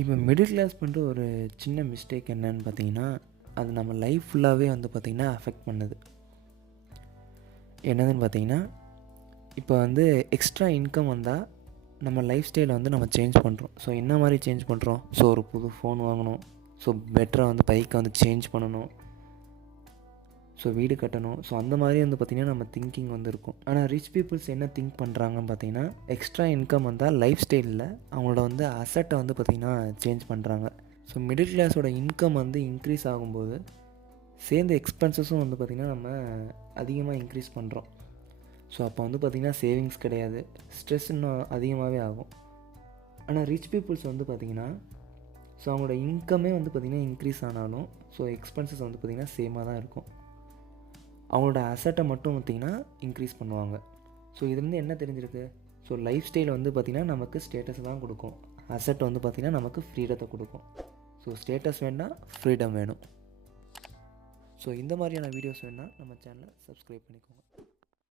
இப்போ middle class பண்ணுற ஒரு சின்ன மிஸ்டேக் என்னன்னு பார்த்தீங்கன்னா, அது நம்ம லைஃப் ஃபுல்லாகவே வந்து பார்த்திங்கன்னா அஃபெக்ட் பண்ணுது. என்னதுன்னு பார்த்தீங்கன்னா, இப்போ வந்து எக்ஸ்ட்ரா இன்கம் வந்தால் நம்ம லைஃப் ஸ்டைலை வந்து நம்ம சேஞ்ச் பண்ணுறோம். ஸோ என்ன மாதிரி சேஞ்ச் பண்ணுறோம்? ஸோ ஒரு புது ஃபோன் வாங்கணும். ஸோ பெட்டராக வந்து பைக்கை வந்து சேஞ்ச் பண்ணணும். ஸோ வீடு கட்டணும். ஸோ அந்த மாதிரி வந்து பார்த்திங்கன்னா நம்ம திங்கிங் வந்து இருக்கும். ஆனால் ரிச் பீப்புள்ஸ் என்ன திங்க் பண்ணுறாங்கன்னு பார்த்தீங்கன்னா, எக்ஸ்ட்ரா இன்கம் வந்தால் லைஃப் ஸ்டைலில் அவங்களோட வந்து அசட்டை வந்து பார்த்திங்கன்னா சேஞ்ச் பண்ணுறாங்க. ஸோ மிடில் கிளாஸோட இன்கம் வந்து இன்க்ரீஸ் ஆகும்போது சேர்ந்த எக்ஸ்பென்சஸும் வந்து பார்த்திங்கன்னா நம்ம அதிகமாக இன்க்ரீஸ் பண்ணுறோம். ஸோ அப்போ வந்து பார்த்திங்கன்னா சேவிங்ஸ் கிடையாது, ஸ்ட்ரெஸ் இன்னும் அதிகமாகவே ஆகும். ஆனால் ரிச் பீப்புள்ஸ் வந்து பார்த்திங்கன்னா, ஸோ அவங்களோட இன்கமே வந்து பார்த்திங்கன்னா இன்க்ரீஸ் ஆனாலும் ஸோ எக்ஸ்பென்சஸ் வந்து பார்த்திங்கன்னா சேமாக தான் இருக்கும். அவங்களோட அசட்டை மட்டும் பார்த்திங்கன்னா இன்க்ரீஸ் பண்ணுவாங்க. ஸோ இதுலேருந்து என்ன தெரிஞ்சிருக்கு? ஸோ லைஃப் ஸ்டைல் வந்து பார்த்திங்கன்னா நமக்கு ஸ்டேட்டஸ் தான் கொடுக்கும். அசட் வந்து பார்த்திங்கன்னா நமக்கு ஃப்ரீடத்தை கொடுக்கும். ஸோ ஸ்டேட்டஸ் வேணால் ஃப்ரீடம் வேணும். ஸோ இந்த மாதிரியான வீடியோஸ் வேணால் நம்ம சேனலை சப்ஸ்கிரைப் பண்ணிக்கோங்க.